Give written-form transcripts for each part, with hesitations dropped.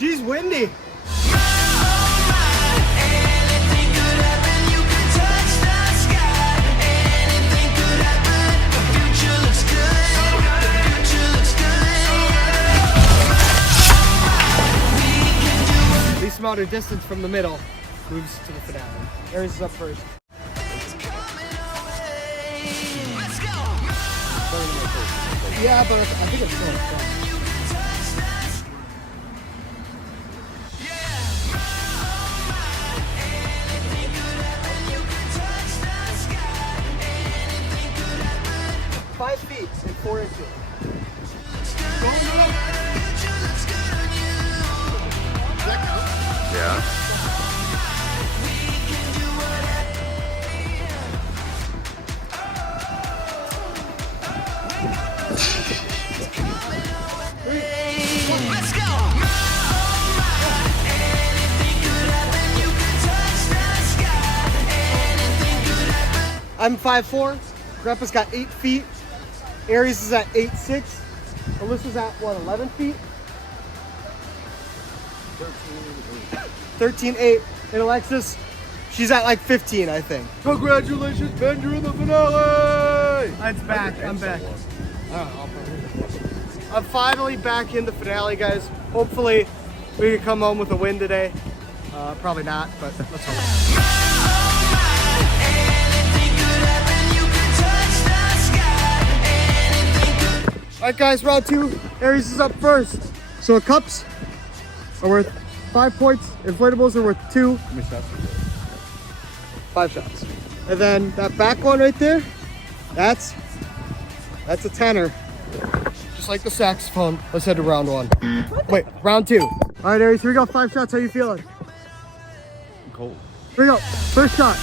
She's windy. Least amount of distance from the middle moves to the finale. Aries is up first. Yeah, but I think it's still in front. Five feet and 4 inches. Yeah. Let's go. I'm 5'4". Grandpa's got 8 feet. Aries is at 8'6". Alyssa's at what, 11 feet? 13'8". And Alexis, she's at like 15, I think. Congratulations, Ben, you're in the finale! It's back. I'm back. I'm finally back in the finale, guys. Hopefully, we can come home with a win today. Probably not, but let's hope. All right, guys, round 2. Aries is up first. So the cups are worth 5 points. Inflatables are worth 2. 5 shots. And then that back one right there, that's a tenner. Just like the saxophone. Let's head to round 1. Wait, round 2. All right, Aries, here we go. 5 shots. How you feeling? Cold. Here we go. First shot.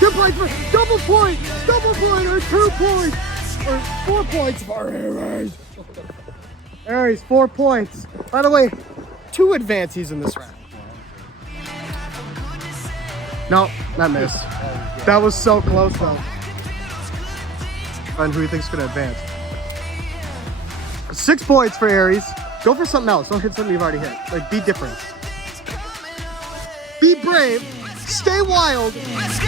2 points for double point, or 2 points, or 4 points for Aries. Aries, 4 points. By the way, 2 advances in this round. No, that missed. That was so close though. Find who you think's gonna advance. 6 points for Aries. Go for something else. Don't hit something you've already hit. Like, be different. Be brave. Stay wild. Let's go.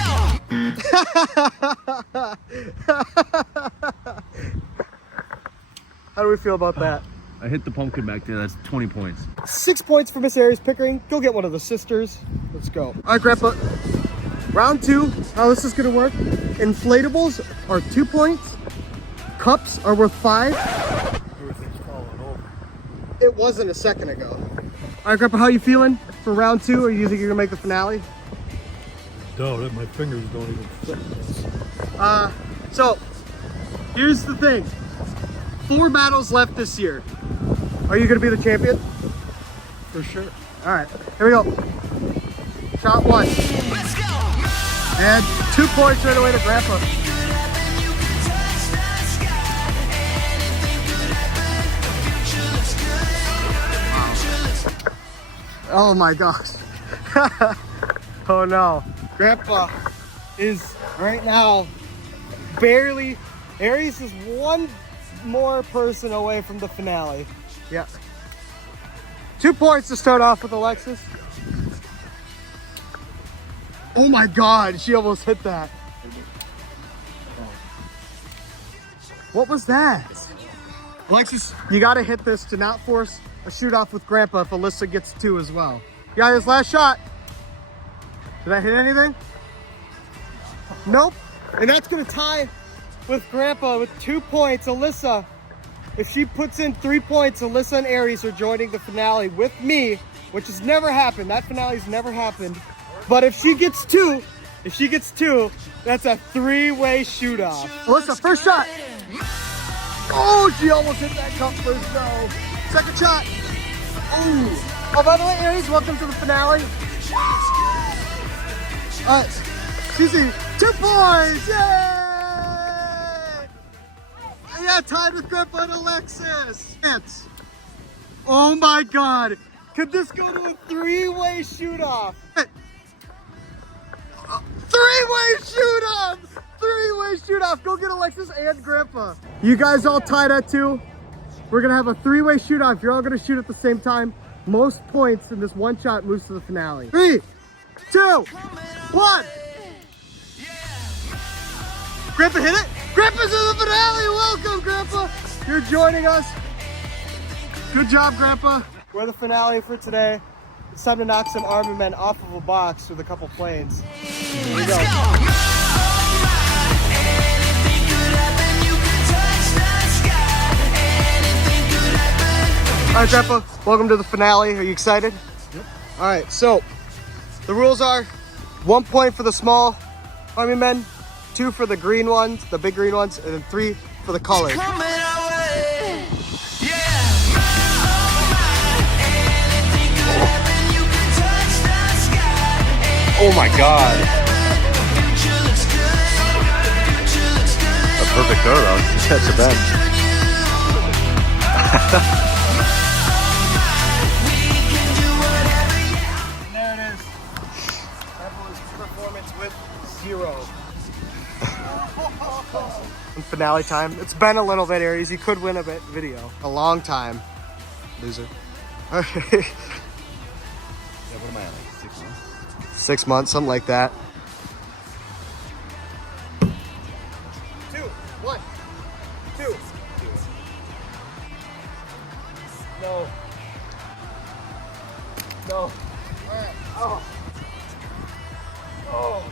How do we feel about that? I hit the pumpkin back there. That's 20 points. 6 points for Miss Aries Pickering. Go get one of the sisters. Let's go. All right, Grandpa. Round 2. How this is gonna work? Inflatables are 2 points. Cups are worth 5. Everything's falling over. It wasn't a second ago. All right, Grandpa, how you feeling for round 2? Or you think you're gonna make the finale? Doubt it. My fingers don't even fit this. So here's the thing. 4 battles left this year. Are you gonna be the champion? For sure. All right, here we go. Shot 1. Let's go. And 2 points right away to Grandpa. Oh my gosh. Oh no. Grandpa is right now barely. Aries is 1 more person away from the finale. Yeah. 2 points to start off with Alexis. Oh my God, she almost hit that. What was that? Alexis, you gotta hit this to not force a shoot off with Grandpa if Alyssa gets 2 as well. You got his last shot. Did I hit anything? Nope. And that's gonna tie with Grandpa with 2 points. Alyssa, if she puts in 3 points, Alyssa and Aries are joining the finale with me, which has never happened. That finale's never happened. But if she gets 2, that's a 3-way shoot off. Alyssa, first shot. Oh, she almost hit that cup first though. Second shot. Oh, by the way, Aries, welcome to the finale. Susie, 2 points! Yay! Yeah, tied with Grandpa and Alexis. Oh my God. Could this go to a 3-way shoot-off? 3-way shoot-off! 3-way shoot-off. Go get Alexis and Grandpa. You guys all tied at 2. We're gonna have a 3-way shoot-off. You're all gonna shoot at the same time. most points in this one shot moves to the finale. 3, 2, 1. Grandpa hit it. Grandpa's in the finale. Welcome, Grandpa. You're joining us. Good job, Grandpa. We're the finale for today. It's time to knock some army men off of a box with a couple planes. Here we go. All right, Grandpa, welcome to the finale. Are you excited? Yep. All right, so the rules are 1 point for the small army men, 2 for the green ones, the big green ones, and then 3 for the colors. Oh my God. A perfect throw though. That's a bend. And there it is. Grandpa's performance with 0. And finale time. It's been a little bit, Aries. You could win a video. A long time. Loser. Okay. Yeah, what am I at, like 6 months? 6 months, something like that. 2, 1, 2. No. No. All right. Oh. Oh.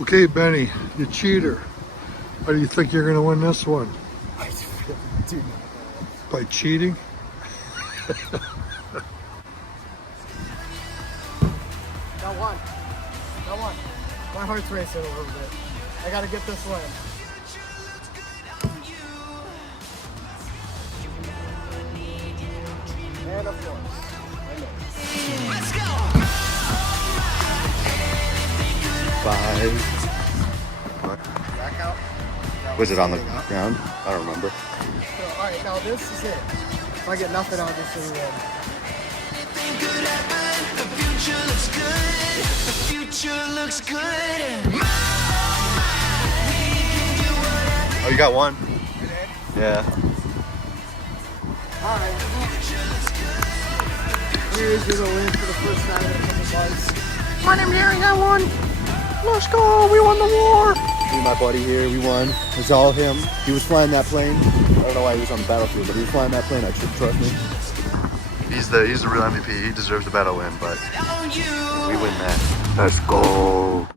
Okay, Benny, you cheater. How do you think you're going to win this one? Dude. By cheating? Not one. Not one. My heart's racing a little bit. I gotta get this win. And of course, Let's go. 5. back out. Was it on the ground? I don't remember. So, alright, now this is it. If I get nothing, I'll just win. The future looks good. The future looks good. Oh, you got one. Yeah. Alright. Here's the win for the first time in a couple months. My name's Aries, I won. Let's go, we won the war. Me and my buddy here, we won. It was all him. He was flying that plane. I don't know why he was on the battlefield, but he was flying that plane. I should trust me. He's the real MVP. He deserves the battle win, but we win that. Let's go.